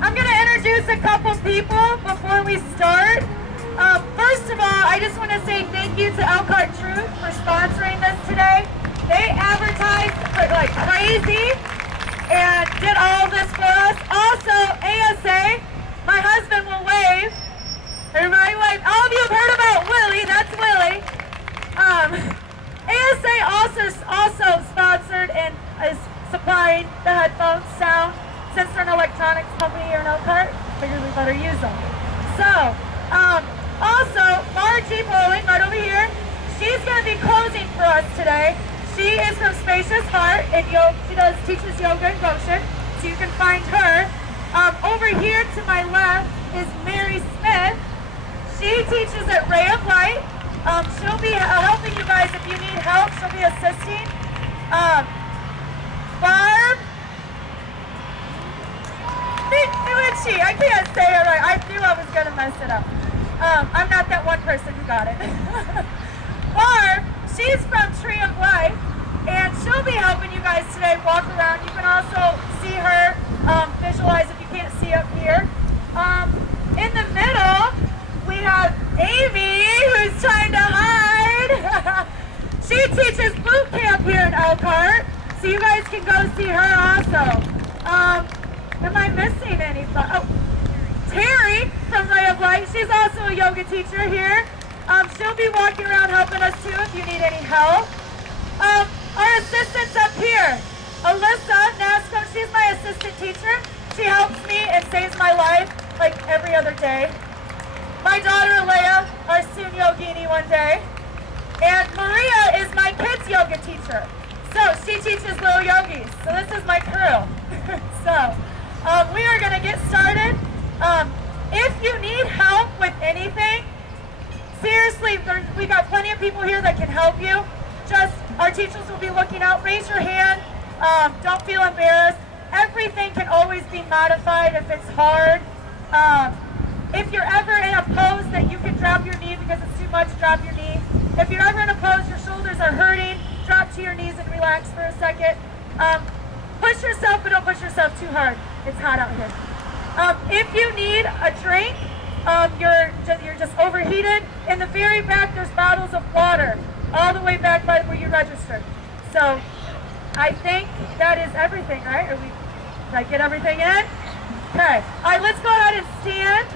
I'm going to introduce a couple people before we start. First of all, I just want to say thank you to Elkhart Truth for sponsoring this today. They advertised like crazy and did all this for us. Also, ASA, my husband will wave. Everybody wave. All of you have heard about Willie. That's Willie. ASA also sponsored and is supplying the headphones sound. Since they're an electronics company here in Elkhart, figured we better use them. So, also, Margie Bowling, right over here, she's going to be closing for us today. She is from Spacious Heart, and she teaches yoga and Goshen, so you can find her. Over here to my left is Mary Smith. She teaches at Ray of Light. She'll be helping you guys if you need help. She'll be assisting. Barb. I can't say it right. I knew I was going to mess it up. I'm not that one person who got it. Barb, she's from Tree of Life, and she'll be helping you guys today walk around. You can also see her, visualize if you can't see up here. In the middle, we have Amy, who's trying to hide. She teaches boot camp here in Elkhart, so you guys can go see her also. Am I missing anybody? Oh, Terry from Ray of Light. She's also a yoga teacher here. She'll be walking around helping us too if you need any help. Our assistants up here. Alyssa Nasco, she's my assistant teacher. She helps me and saves my life like every other day. My daughter Alea, our soon yogini one day. And Maria is my kids yoga teacher. So she teaches little yogis. So this is my crew. So we are going to get started. If you need help with anything, seriously, we got plenty of people here that can help you. Just, our teachers will be looking out. Raise your hand. Don't feel embarrassed. Everything can always be modified if it's hard. If you're ever in a pose that you can drop your knee because it's too much, drop your knee. If you're ever in a pose your shoulders are hurting, drop to your knees and relax for a second. Push yourself, but don't push yourself too hard. It's hot out here. If you need a drink, you're just overheated, in the very back there's bottles of water, all the way back by where you registered. So I think that is everything, right? Did I get everything in? Okay. All right, let's go ahead and stand.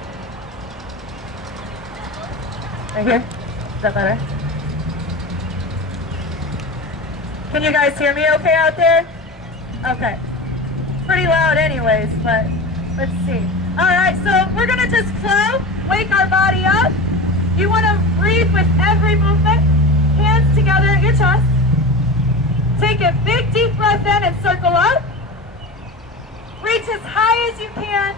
Right here? Is that better? Can you guys hear me okay out there? Okay. Pretty loud anyways, but let's see. All right, so we're going to just flow, wake our body up. You want to breathe with every movement. Hands together at your chest. Take a big deep breath in and circle up. Reach as high as you can.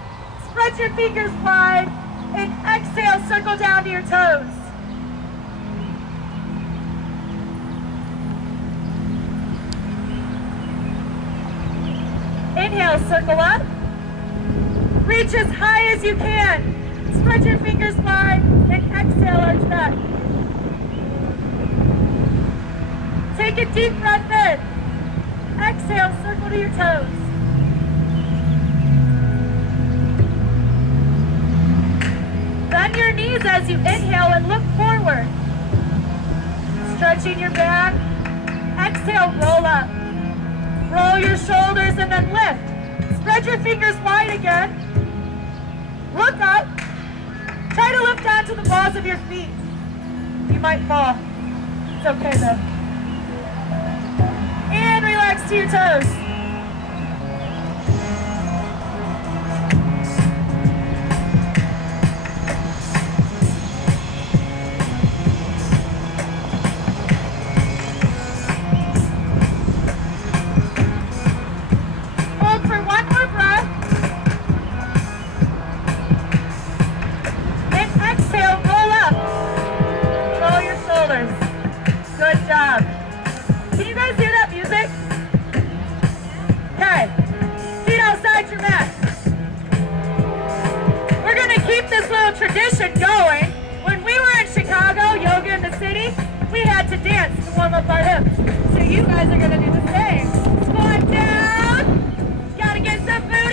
Spread your fingers wide. And exhale, circle down to your toes. Inhale, circle up. Reach as high as you can. Spread your fingers wide and exhale, arch back. Take a deep breath in. Exhale, circle to your toes. Bend your knees as you inhale and look forward. Stretching your back. Exhale, roll up. Roll your shoulders and then lift. Spread your fingers wide again. Look up. Try to lift onto the balls of your feet. You might fall. It's okay though. And relax to your toes. Tradition going. When we were in Chicago, yoga in the city, we had to dance to warm up our hips. So you guys are going to do the same. Squat down. Gotta get some food.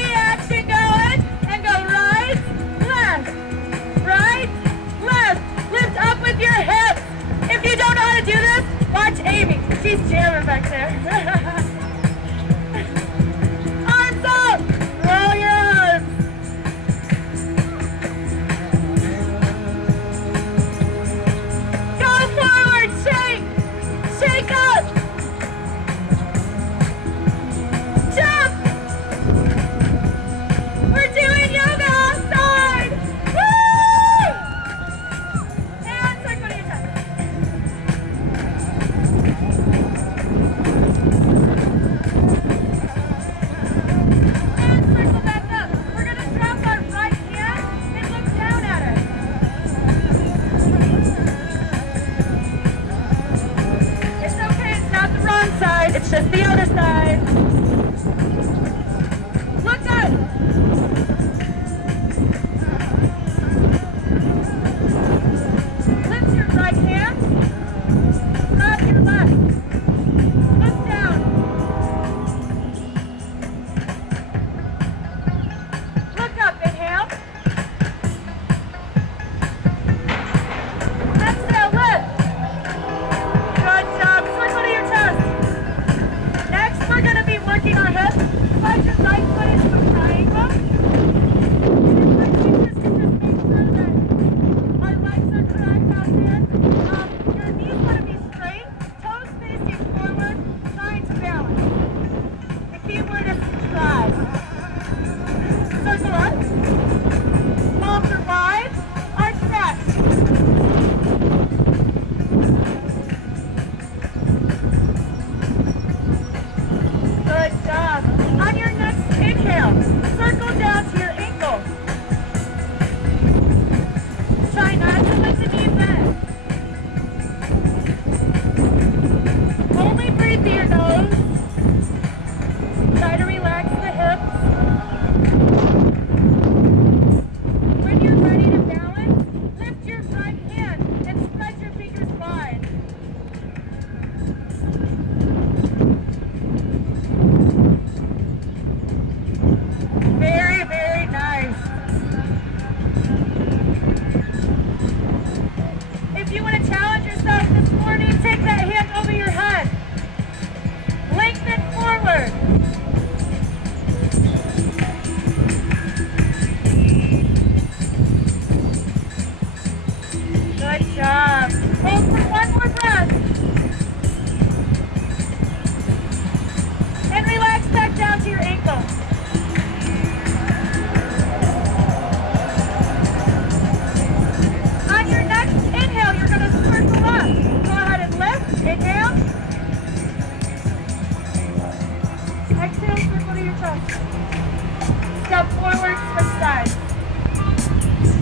Step forward, switch sides.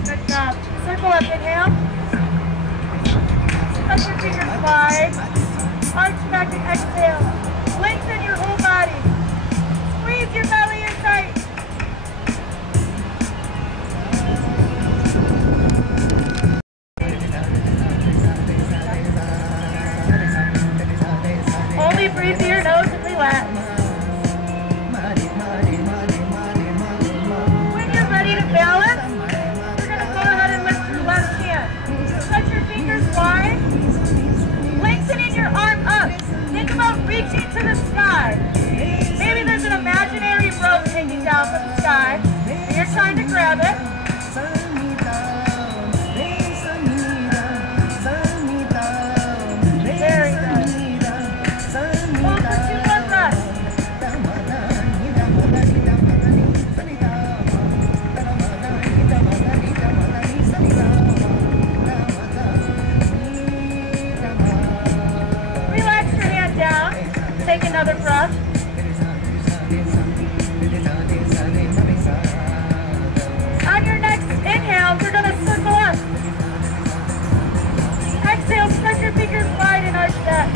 Good job. Circle up, inhale. Touch your fingers wide. Arch back and exhale. Lengthen your whole body. Squeeze your belly in tight. Only breathe through your nose and relax. When you're ready to balance, you're going to go ahead and lift your left hand. Touch your fingers wide. Lengthening your arm up. Think about reaching to the sky. Maybe there's an imaginary rope hanging down from the sky, and you're trying to grab it. Very good. Hold for 2 more breaths. Relax your hand down. Take another breath. On your next inhale, you're going to circle up. Exhale, spread your fingers wide and arch back.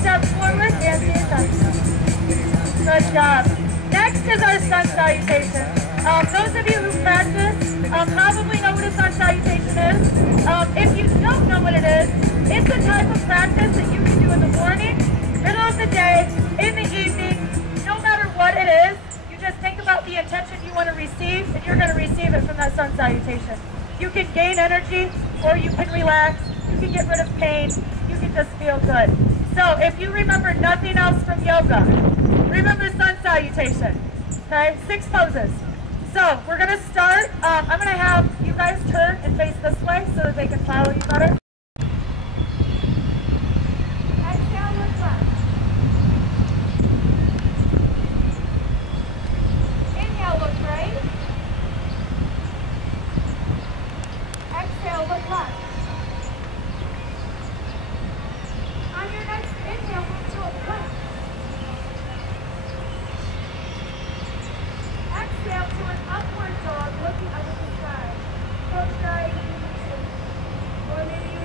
Step forward, dancing sun. Good job. Next is our sun salutation. Those of you who practice probably know what a sun salutation is. If you don't know what it is, it's a type of practice that you can do in the morning, middle of the day, in the evening, no matter what it is. You just think about the intention you want to receive, and you're going to receive it from that sun salutation. You can gain energy, or you can relax, you can get rid of pain, you can just feel good. So if you remember nothing else from yoga, remember sun salutation, okay? 6 poses. So we're going to start, I'm going to have you guys turn and face this way so that they can follow you better. Exhale, look left. Inhale, look right. Exhale, look left. On your next inhale, move to a plank. Exhale to an upward dog, looking up at the sky. Close your eyes if you need to. Or maybe you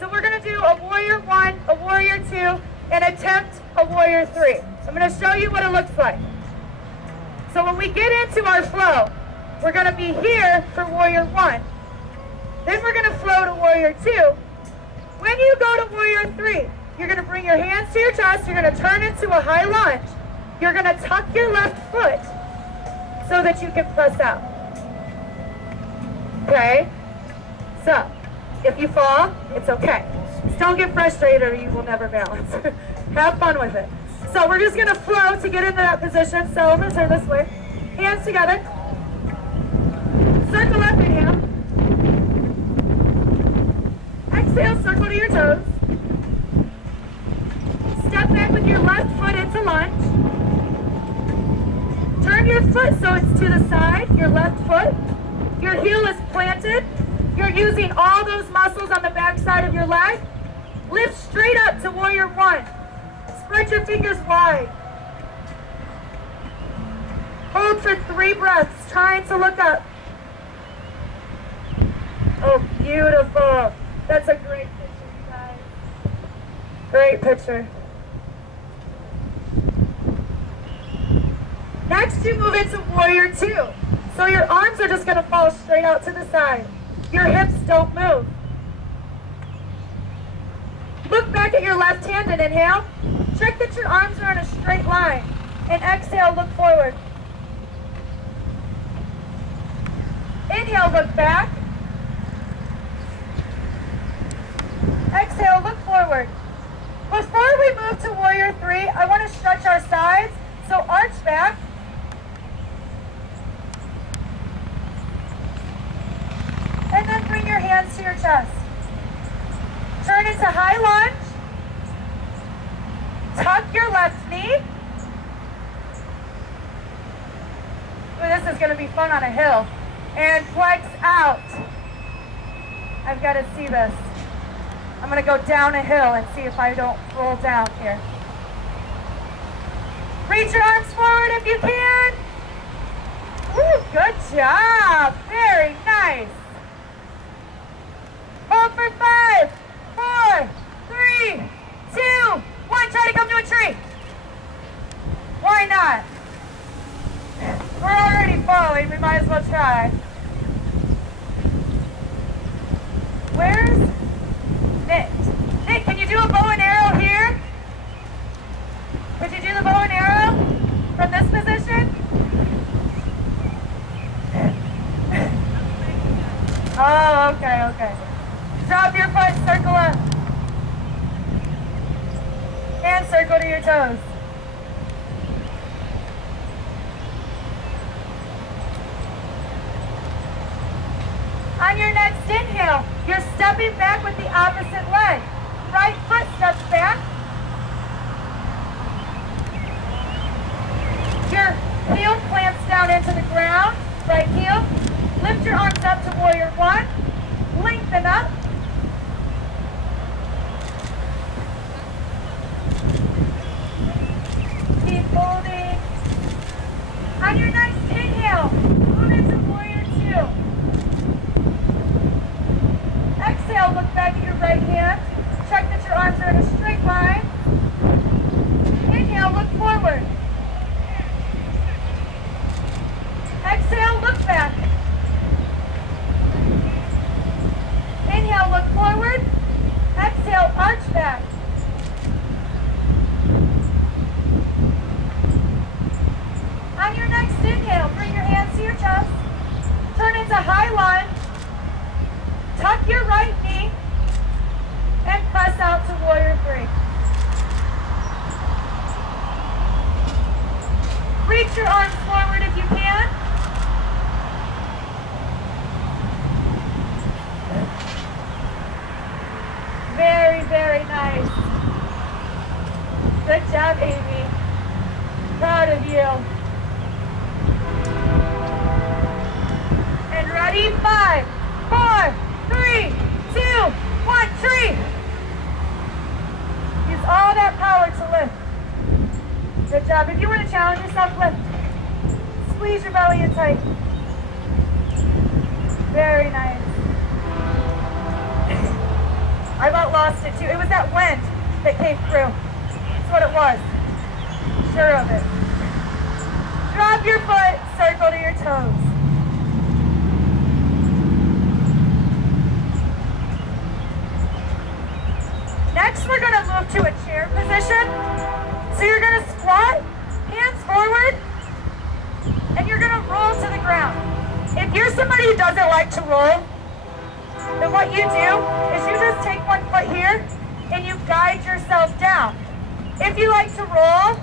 So we're going to do a warrior 1, a warrior 2, and attempt a warrior 3. I'm going to show you what it looks like. So when we get into our flow, we're going to be here for warrior 1. Then we're going to flow to warrior 2. When you go to warrior 3, you're going to bring your hands to your chest, you're going to turn into a high lunge. You're going to tuck your left foot so that you can press out. Okay? So, if you fall, it's okay. Just don't get frustrated or you will never balance. Have fun with it. So we're just going to flow to get into that position. So I'm going to turn this way. Hands together. Circle up, inhale. Exhale, circle to your toes. Step back with your left foot into lunge. Turn your foot so it's to the side, your left foot. Your heel is planted. You're using all those muscles on the back side of your leg. Lift straight up to warrior 1. Spread your fingers wide. Hold for 3 breaths, trying to look up. Oh, beautiful. That's a great picture, you guys. Great picture. Next, you move into warrior 2. So your arms are just going to fall straight out to the side. Your hips don't move. Look back at your left hand and inhale. Check that your arms are in a straight line. And exhale, look forward. Inhale, look back. Exhale, look forward. Before we move to warrior 3, I want to stretch our sides. So arch back. And then bring your hands to your chest. Turn into high lunge. Tuck your left knee. Ooh, this is going to be fun on a hill. And flex out. I've got to see this. I'm going to go down a hill and see if I don't roll down here. Reach your arms forward if you can. Woo, good job. Very nice. Hold for 5, 4, 3, 2, 1. Try to come to a tree. Why not? We're already falling. We might as well try. Where's Nick? Nick, can you do a bow and arrow here? Could you do the bow and arrow from this position? Oh, okay, okay. Drop your foot, circle up. And circle to your toes. On your next inhale, you're stepping back with the opposite leg. Right foot steps back. Your heel plants down into the ground. Right heel. Lift your arms up to warrior 1. Lengthen up. Keep holding. On your next inhale, move into warrior 2. Exhale, look back at your right hand. Check that your arms are in a straight line. Inhale, look forward. Exhale, look back. Inhale, look forward. Exhale, arch back. On your next inhale, bring your hands to your chest. Turn into high lunge. Tuck your right knee. And press out to warrior 3. Reach your arms forward if you can. Very, very nice. Good job, Amy. Proud of you. And ready? 5, 4, 3, 2, 1, tree. Use all that power to lift. Good job. If you want to challenge yourself, lift. Squeeze your belly in tight. Very nice. I about lost it too. It was that wind that came through. That's what it was. Sure of it. Drop your foot, circle to your toes. Next, we're going to move to a chair position. So you're going to squat, hands forward, and you're going to roll to the ground. If you're somebody who doesn't like to roll, then what you do is you just take one foot here and you guide yourself down. If you like to roll,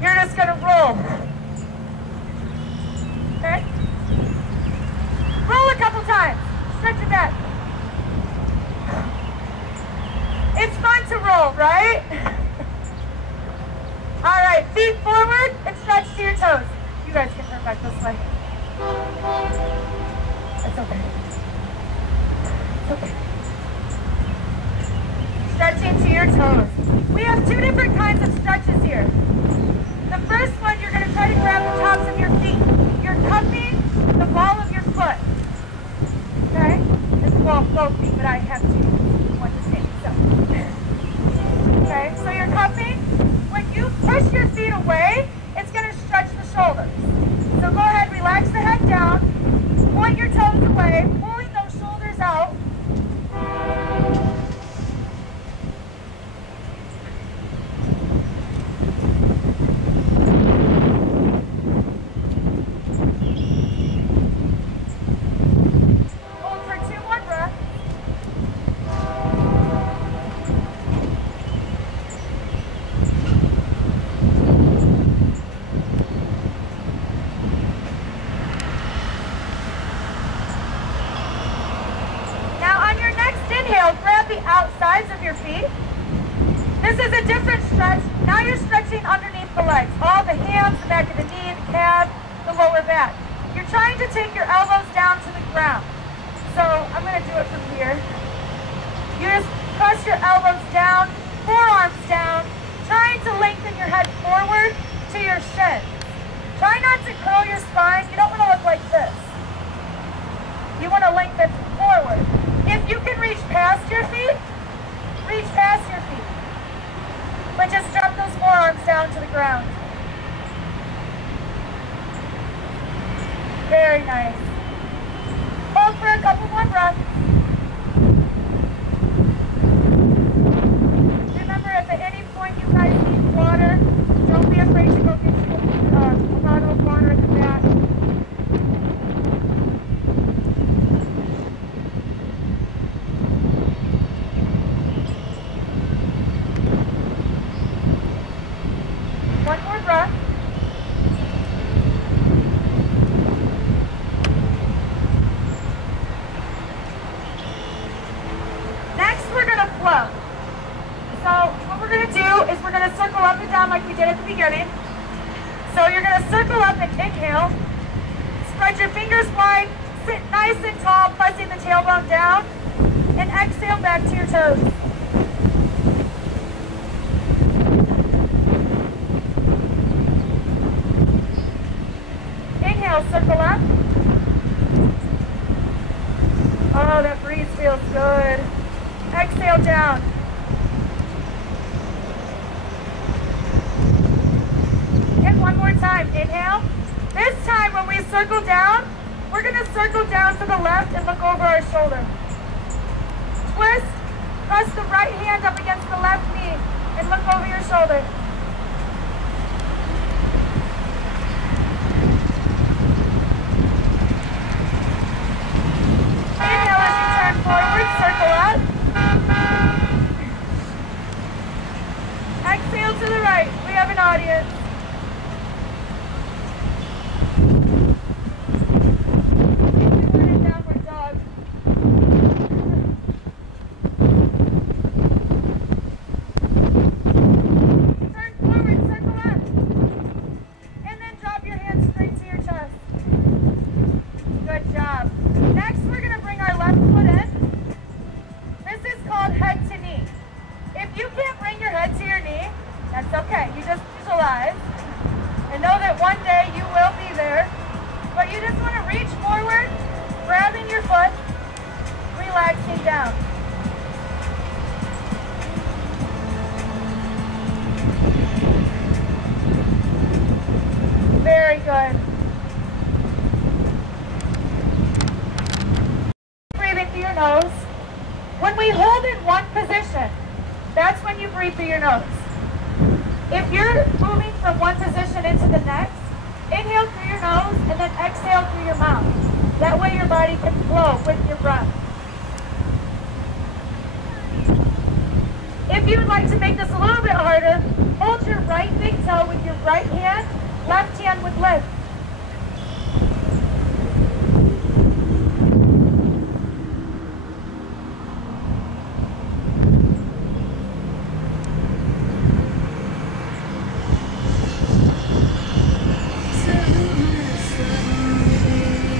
you're just going to roll. Okay? Roll a couple times. Stretch your back. It's fun to roll, right? All right, feet forward and stretch to your toes. You guys can turn back this way. It's okay. It's okay. Stretching to your toes. We have two different kinds of stretches here. The first one, you're going to try to grab the tops of your feet. You're cupping the ball of your foot. Okay? Well, both feet, but I have two. One to take. So. Okay, so you're cupping. When you push your feet away, it's going to stretch the shoulders. So go ahead, relax the head down, point your toes away, pulling those shoulders out. Hold for 2 more breaths. Grab the outsides of your feet. This is a different stretch. Now you're stretching underneath the legs. All the hands, the back of the knee, the calf, the lower back. You're trying to take your elbows down to the ground. So I'm going to do it from here. You just press your elbows down, forearms down, trying to lengthen your head forward to your shins. Try not to curl your spine. You don't want to look like this. You want to lengthen forward. If you can reach past your feet, reach past your feet. But just drop those forearms down to the ground. Very nice. Hold for a couple more breaths. Remember, if at any point you guys need water, don't be afraid to go get you a bottle of water at the back. One more breath. Next, we're going to flow. So what we're going to do is we're going to circle up and down like we did at the beginning. So you're going to circle up and inhale. Spread your fingers wide. Sit nice and tall, pressing the tailbone down. And exhale back to your toes. Circle up. Oh, that breeze feels good. Exhale down. And one more time. Inhale. This time when we circle down, we're going to circle down to the left and look over our shoulder. Twist. Press the right hand up against the left knee and look over your shoulder. Inhale as you turn forward, circle up. Exhale to the right. We have an audience. We're in downward dog. Turn forward, circle up. And then drop your hands straight to your chest. Good job. Next, we're going to bring our left foot in. This is called head to knee. If you can't bring your head to your knee, that's okay. You just visualize and know that one day you will be there. But you just want to reach forward, grabbing your foot, relaxing down. position, that's when you breathe through your nose. If you're moving from one position into the next, inhale through your nose and then exhale through your mouth. That way your body can flow with your breath. If you would like to make this a little bit harder, hold your right big toe with your right hand, left hand with lift.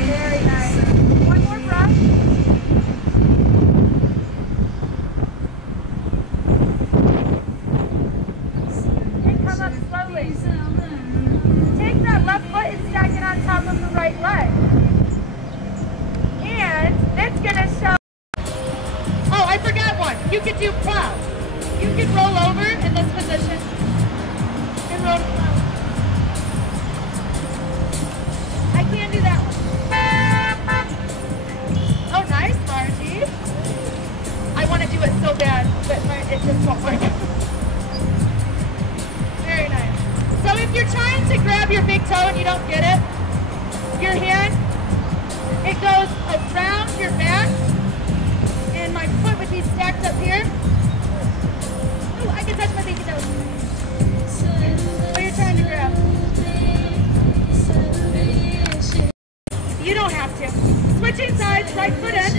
Very nice. One more breath. And come up slowly. Take that left foot and stack it on top of the right leg. And it's going to show. Oh, I forgot one. You can do plow. You can roll over in this position and roll to plow. I can't do that one. Oh, nice, Margie. I want to do it so bad, but it just won't work. Very nice. So if you're trying to grab your big toe and you don't get it, your hand, it goes around your back, and my foot would be stacked up here. Ooh, I can touch my pinky toe. What you're trying to grab. You don't have to. Switching sides, right foot in.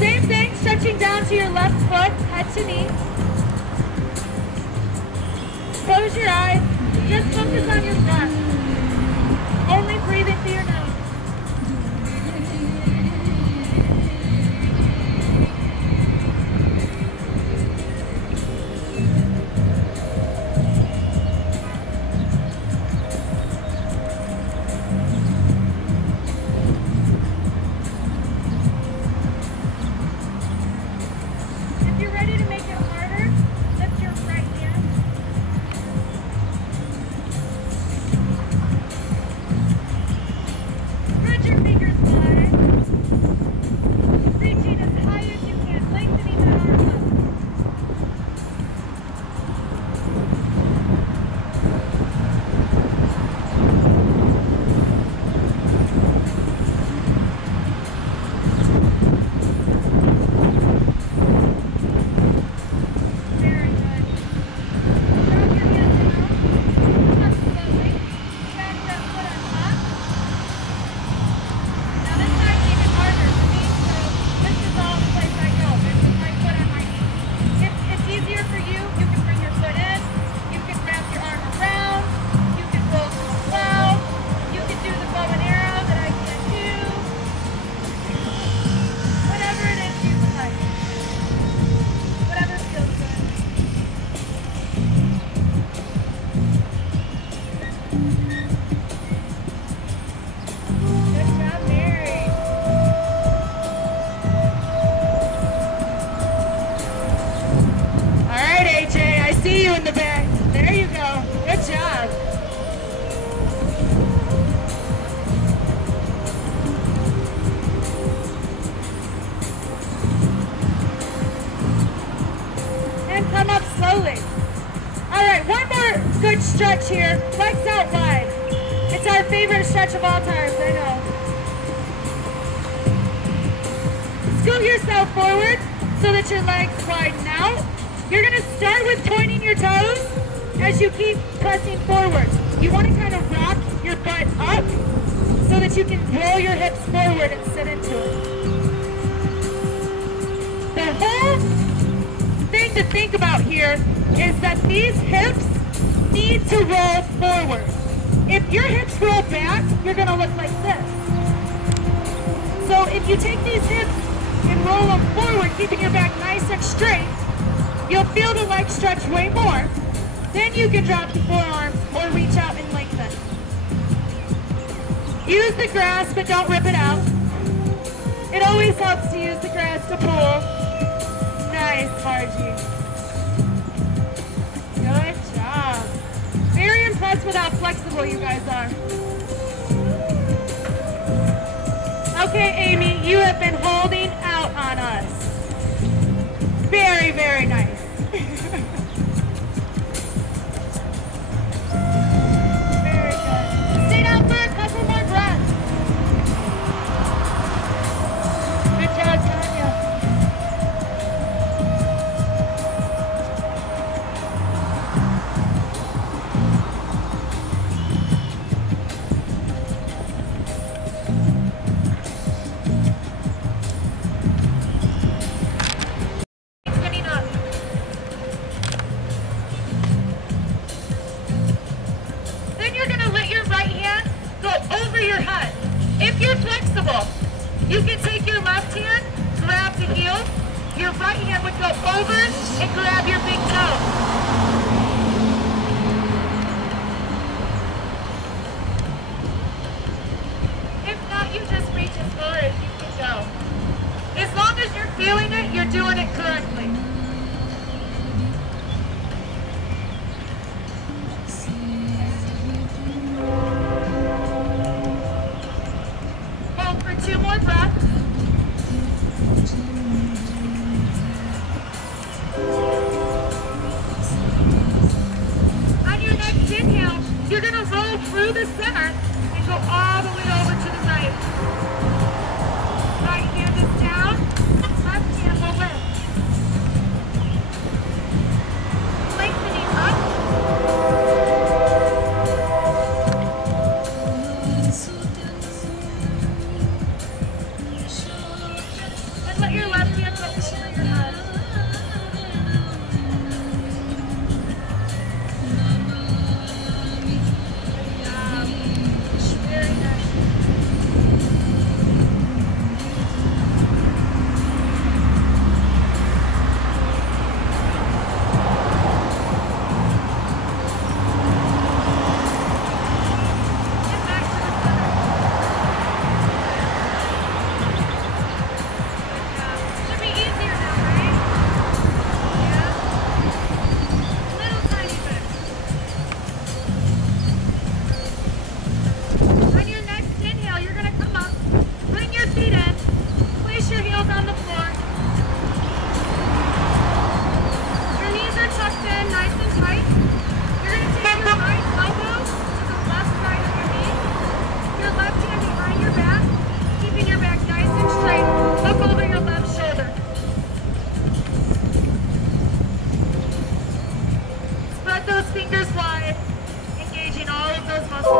Same thing, stretching down to your left foot, head to knee. Close your eyes. Just focus on your breath. Only breathing through your nose. If you're ready to make it harder, lift your right hand. Spread your fingers wide. Reaching as high as you can, lengthening that arm up. Very good. Drop your hands down. Come up slowly. Stack that foot on top. Now this side's even harder for me, so this is all the place I go. This is my foot on my knee. If it's easier for you, you can bring your foot in. You can wrap your arm around. You can roll to a plow. You can do the bow and arrow that I can't do. Whatever it is you like. Whatever feels good. Good job, Mary. All right, AJ, I see you in the back. There you go. Good job. And come up slowly. All right, one more good stretch here. Legs out wide. It's our favorite stretch of all times, I know. Scoot yourself forward so that your legs widen out. You're going to start with pointing your toes as you keep pressing forward. You want to kind of rock your butt up so that you can roll your hips forward and sit into it. The whole thing to think about here is that these hips need to roll forward. If your hips roll back, you're going to look like this. So if you take these hips and roll them forward, keeping your back nice and straight, you'll feel the leg stretch way more. Then you can drop the forearms or reach out and lengthen. Use the grass, but don't rip it out. It always helps to use the grass to pull. Nice, Margie. Good job. Very impressed with how flexible you guys are. Okay, Amy, You have been holding out on us. Very, very nice. Very good. Stay down for a couple more breaths. Good job, Tanya. Spinning up. Then you're going to let your right hand go over your head. If you're flexible, you can take your left hand, grab the heel. Your right hand would go over and grab your big toe. If not, you just reach as far as you can go. As long as you're feeling it, you're doing it correctly. Hold for 2 more breaths. On your next inhale, you're going to roll through the center and go all the way over to the right. Right hand is down, left hand will lift. Lengthening up. And let your left hand go over your head. Very nice. Get back to the center. Good job. Should be easier now, right? Yeah. Little tiny bit. On your next inhale, you're going to come up, bring your feet in, place your heels on the floor. Your knees are tucked in nice and tight. You're going to take your right elbow to the left side of your knee, your left hand behind your back, keeping your back nice and straight. Look over your left shoulder. Spread those fingers wide, engaging all of those muscles.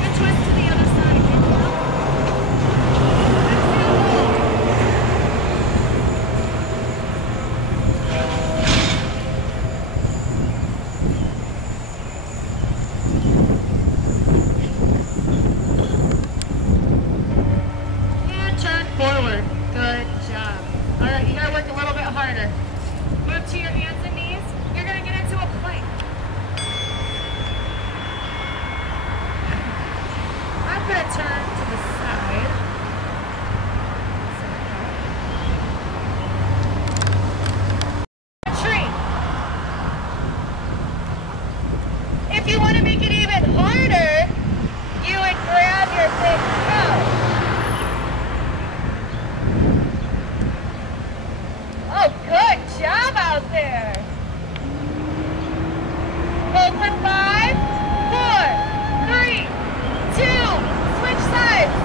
And twist to the other side. Inhale. Exhale, hold. And turn forward. Good job. All right, you gotta work a little bit harder. Move to your hands and knees. You're gonna get into a plank. I'm gonna turn to the side. A tree. If you want to make it even harder, you would grab your big toe. Oh, good job out there. Hold for 5, 4, 3, 2, switch sides.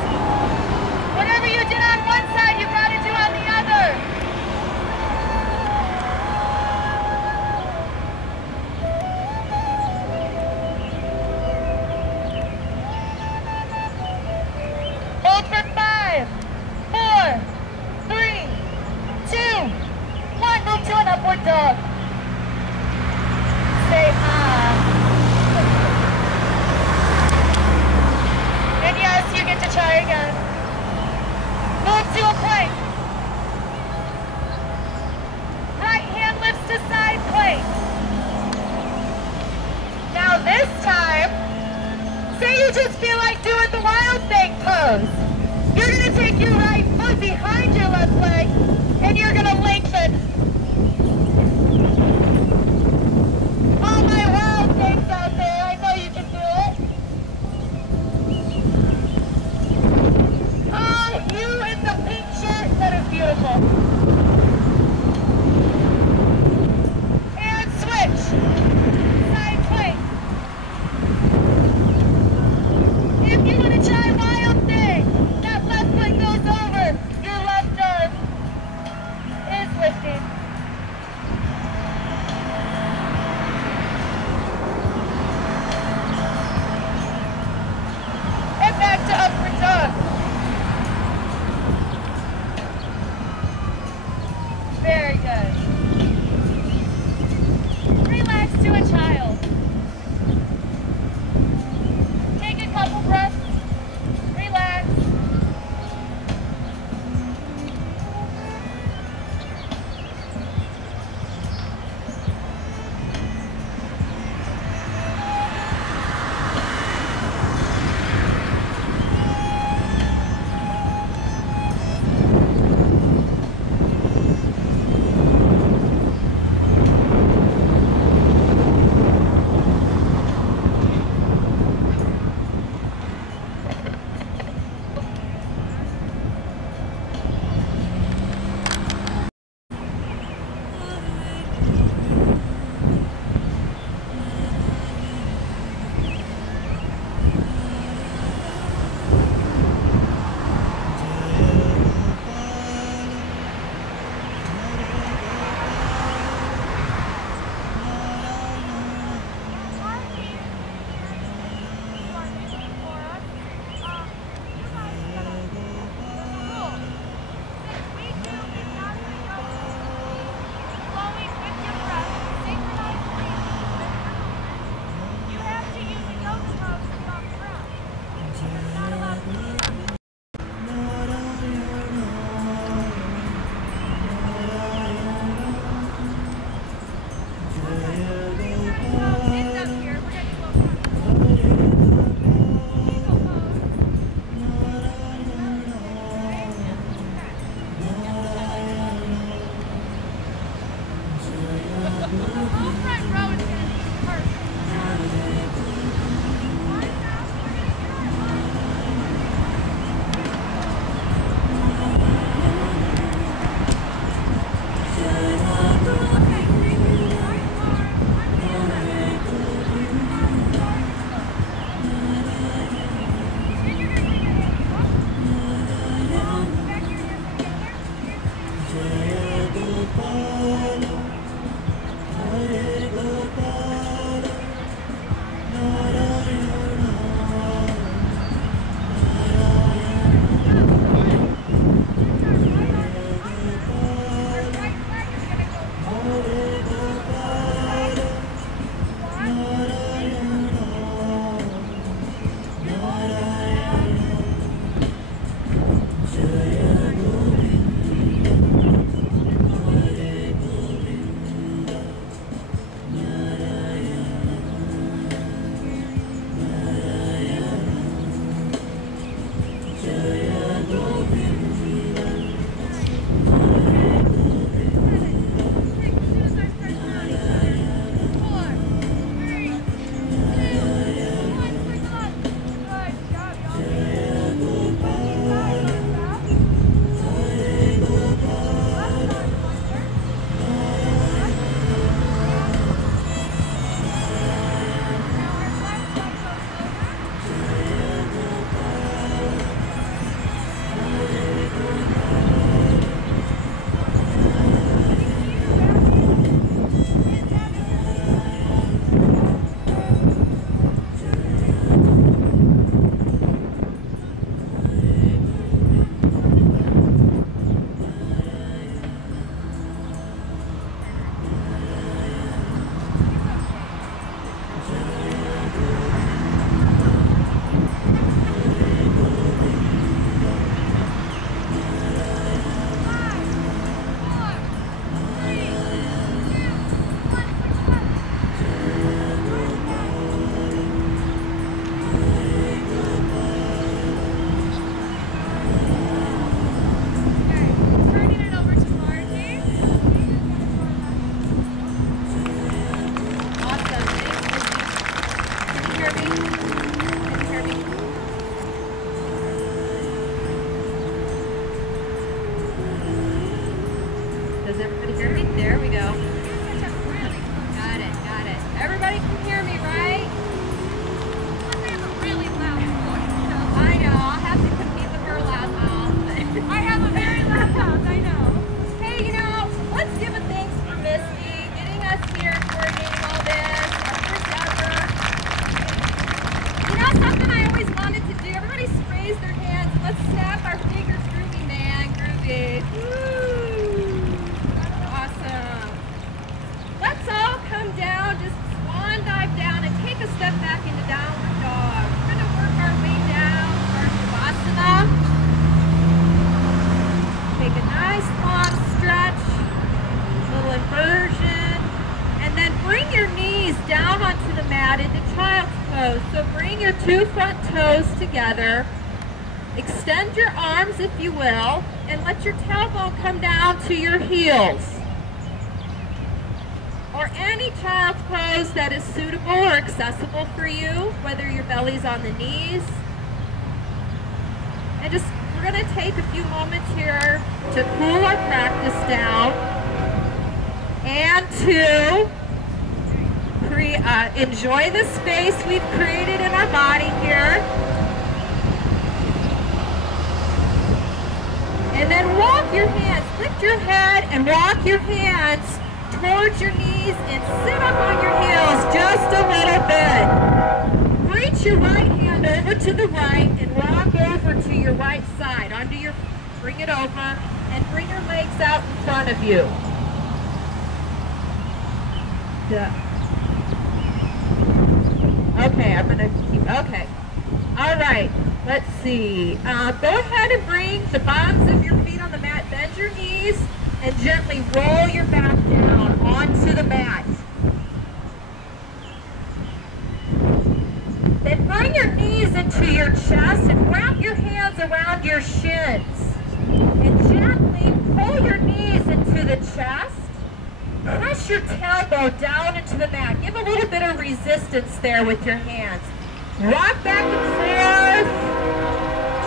Whatever you did on one side, you got to do on the other. Hold for 5, 4, 3, 2, 1. Move to an upward dog. Say ah. And yes, you get to try again. Move to a plank. Right hand lifts to side plank. Now this time, say you just feel like doing the wild thing pose. You're going to take your right foot behind your left leg, and you're going to lengthen. All my wild things out there, I know you can do it. If you want to try wild thing, that left foot goes over. Your left arm is lifting. And back to upward dog. Very good. Relax to a child. Take a couple breaths. can do, everybody raise their hands. Let's snap our fingers. Groovy, man. Groovy. Woo. Awesome. Let's all come down, just swan dive down and take a step back into downward dog. We're going to work our way down to our Shavasana. Take a nice long stretch, little inversion, and then bring your knees down onto the mat into child's pose. So bring your two front toes together, extend your arms if you will, and let your tailbone come down to your heels. Or any child's pose that is suitable or accessible for you, whether your belly's on the knees. And just, we're going to take a few moments here to cool our practice down and to enjoy the space we've created in our body here. And then walk your hands, lift your head and walk your hands towards your knees and sit up on your heels just a little bit. Reach your right hand over to the right and walk over to your right side. Bring it over and bring your legs out in front of you. Okay, I'm gonna keep, okay. All right, let's see. Go ahead and bring the bottoms of your feet on the mat, bend your knees, and gently roll your back down onto the mat. Then bring your knees into your chest and wrap your hands around your shins. And gently pull your knees into the chest. Press your tailbone down into the mat. Give a little bit of resistance there with your hands. Rock back and forth.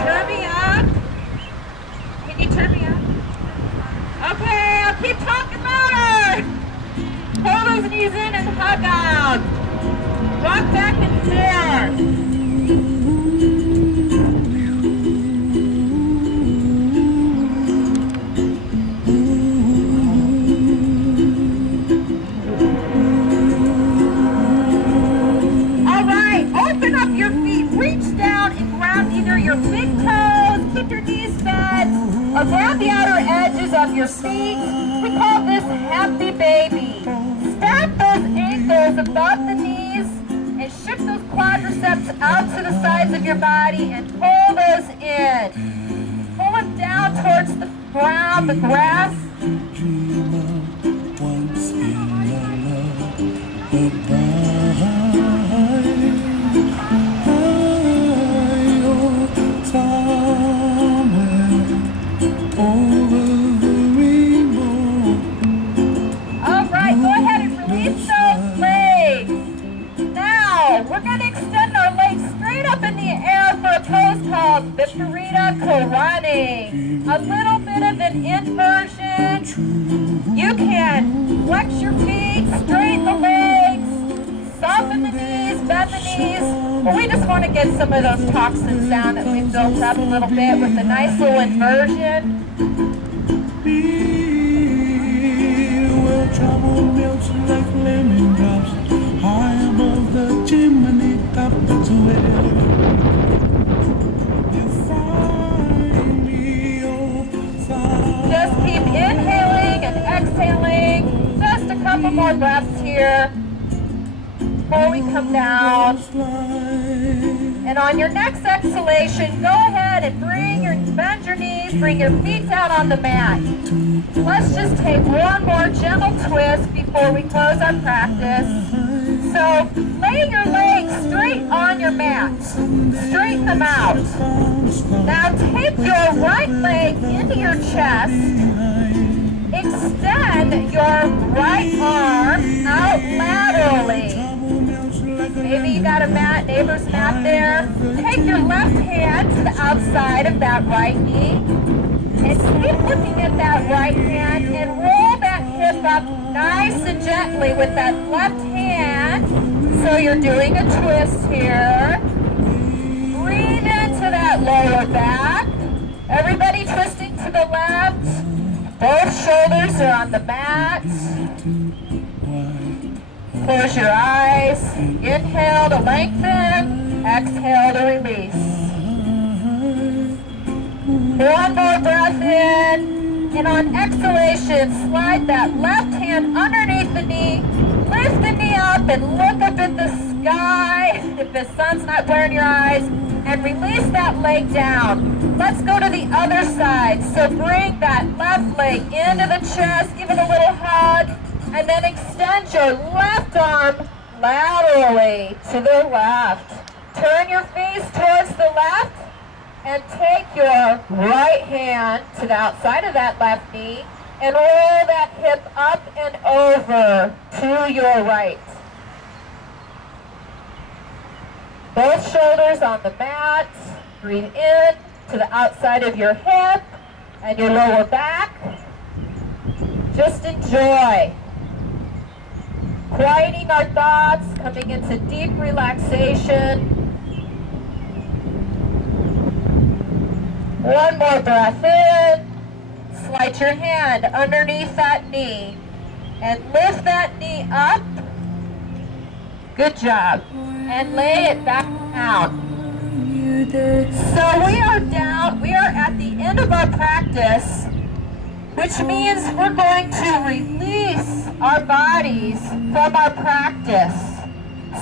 Turn me up. Can you turn me up? Okay, I'll keep talking louder. Pull those knees in and hug out. Rock back and forth. Your big toes, keep your knees bent, around the outer edges of your feet. We call this happy baby. Stack those ankles above the knees and shift those quadriceps out to the sides of your body and pull those in. Pull them down towards the ground, the grass. Running. A little bit of an inversion. You can flex your feet, straighten the legs, soften the knees, bend the knees. But we just want to get some of those toxins down that we've built up a little bit with a nice little inversion. Well, trouble melts like lemon drops high above the chimney top. That's where just keep inhaling and exhaling. Just a couple more breaths here before we come down. And on your next exhalation, go ahead and bend your knees, bring your feet down on the mat. Let's just take one more gentle twist before we close our practice. So lay your legs straight on your mat. Straighten them out. Now take your right leg into your chest. Extend your right arm out laterally. Maybe you got a mat, neighbor's mat there. Take your left hand to the outside of that right knee. And keep looking at that right hand and roll that hip up nice and gently with that left hand. So you're doing a twist here. Breathe into that lower back. Everybody twisting to the left. Both shoulders are on the mat. Close your eyes. Inhale to lengthen. Exhale to release. One more breath in. And on exhalation, slide that left hand underneath the knee. Lift the knee up and look up at the sky if the sun's not blaring your eyes. And release that leg down. Let's go to the other side. So bring that left leg into the chest. Give it a little hug. And then extend your left arm laterally to the left. Turn your face towards the left and take your right hand to the outside of that left knee and roll that hip up and over to your right. Both shoulders on the mat. Breathe in to the outside of your hip and your lower back. Just enjoy. Quieting our thoughts, coming into deep relaxation. One more breath in. Slide your hand underneath that knee and lift that knee up. Good job. And lay it back down. So we are down, we are at the end of our practice, which means we're going to release our bodies from our practice.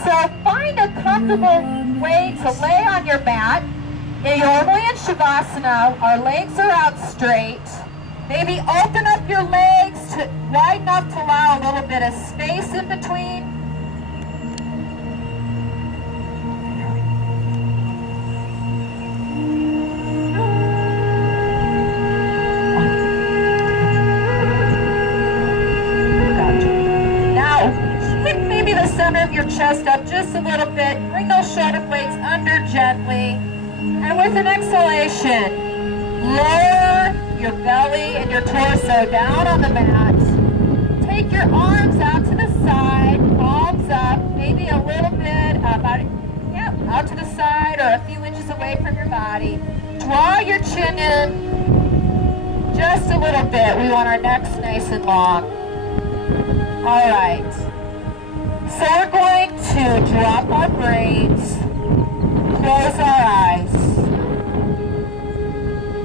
So find a comfortable way to lay on your mat. You're normally in Shavasana, our legs are out straight. Maybe open up your legs to wide enough to allow a little bit of space in between. Center of your chest up just a little bit. Bring those shoulder blades under gently. And with an exhalation, lower your belly and your torso down on the mat. Take your arms out to the side, palms up, maybe a little bit, out to the side or a few inches away from your body. Draw your chin in just a little bit. We want our necks nice and long. All right. So we're going to drop our braids, close our eyes,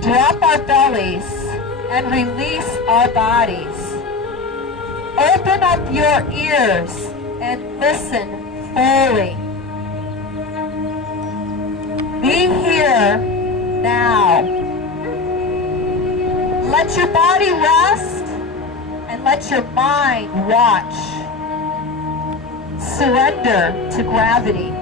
drop our bellies, and release our bodies. Open up your ears and listen fully. Be here now. Let your body rest and let your mind watch. Surrender to gravity.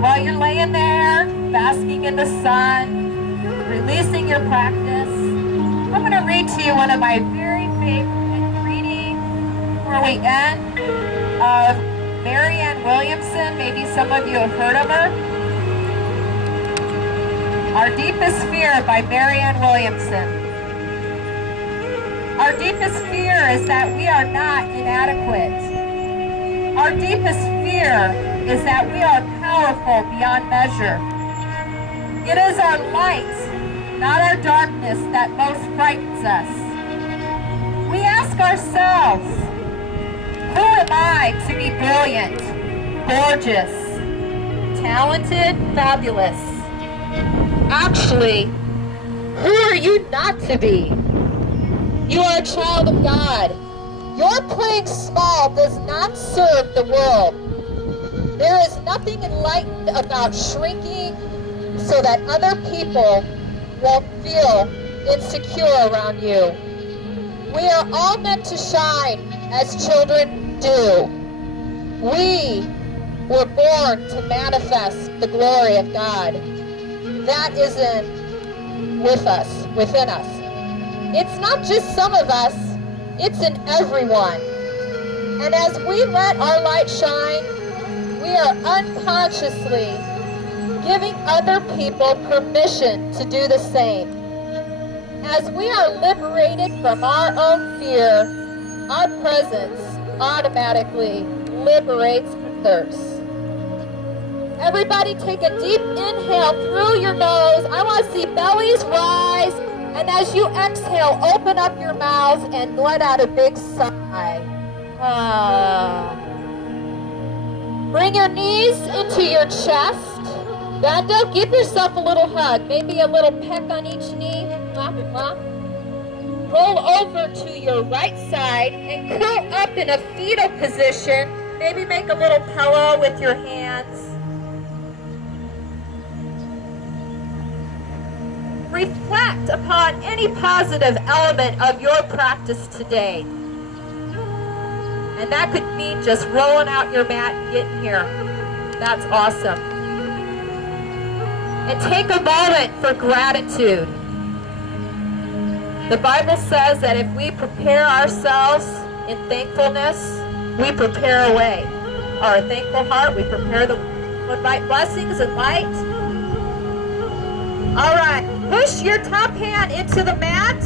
While you're laying there, basking in the sun, releasing your practice, I'm going to read to you one of my very favorite readings before we end of Marianne Williamson. Maybe some of you have heard of her. Our Deepest Fear by Marianne Williamson. Our deepest fear is that we are not inadequate. Our deepest fear is that we are powerful beyond measure. It is our light, not our darkness, that most frightens us. We ask ourselves, who am I to be brilliant, gorgeous, talented, fabulous? Actually, who are you not to be? You are a child of God. Your playing small does not serve the world. There is nothing enlightened about shrinking so that other people won't feel insecure around you. We are all meant to shine as children do. We were born to manifest the glory of God. That isn't with us, within us. It's not just some of us, it's in everyone. And as we let our light shine, we are unconsciously giving other people permission to do the same. As we are liberated from our own fear, our presence automatically liberates others. Everybody take a deep inhale through your nose. I want to see bellies rise. And as you exhale, open up your mouth and let out a big sigh. Bring your knees into your chest. Bend up, give yourself a little hug, maybe a little peck on each knee. Roll over to your right side and curl up in a fetal position. Maybe make a little pillow with your hands. Reflect upon any positive element of your practice today. And that could mean just rolling out your mat and getting here. That's awesome. And take a moment for gratitude. The Bible says that if we prepare ourselves in thankfulness, we prepare a way. Our thankful heart, we prepare the right blessings and light. All right, push your top hand into the mat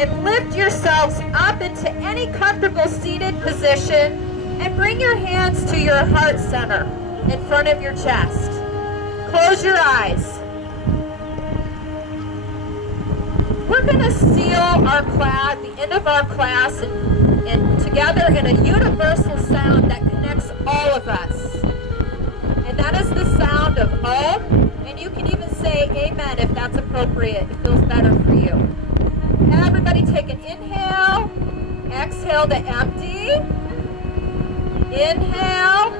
and lift yourselves up into any comfortable seated position and bring your hands to your heart center in front of your chest. Close your eyes. We're going to seal our class, the end of our class, and together in a universal sound that connects all of us. And that is the sound of Om, and you can even say amen if that's appropriate. It feels better for you. Everybody take an inhale, exhale to empty. Inhale.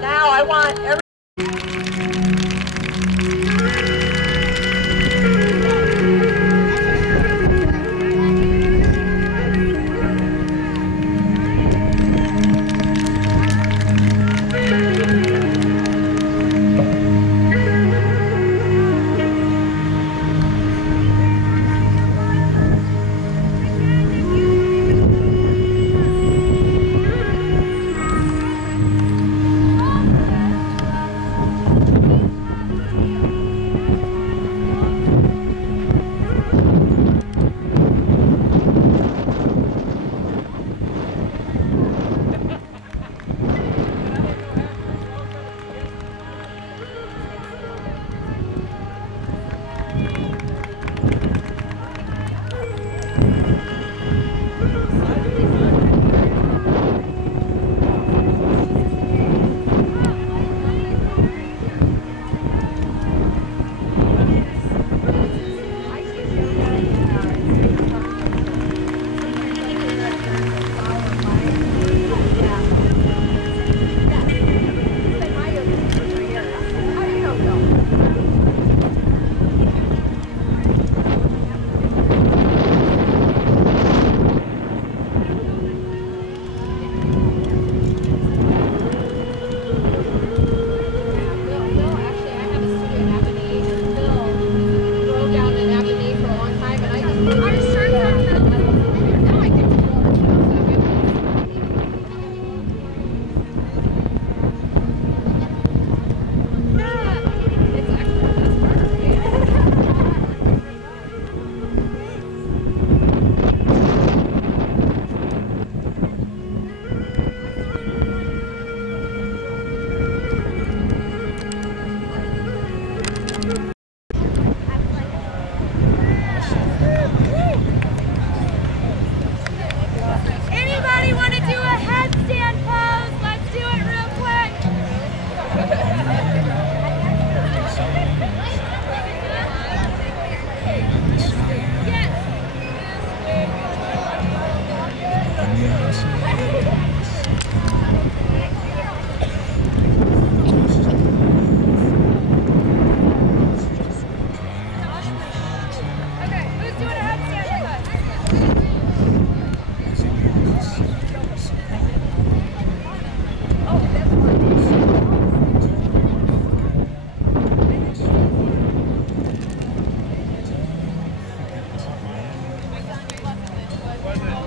Now I want every was it?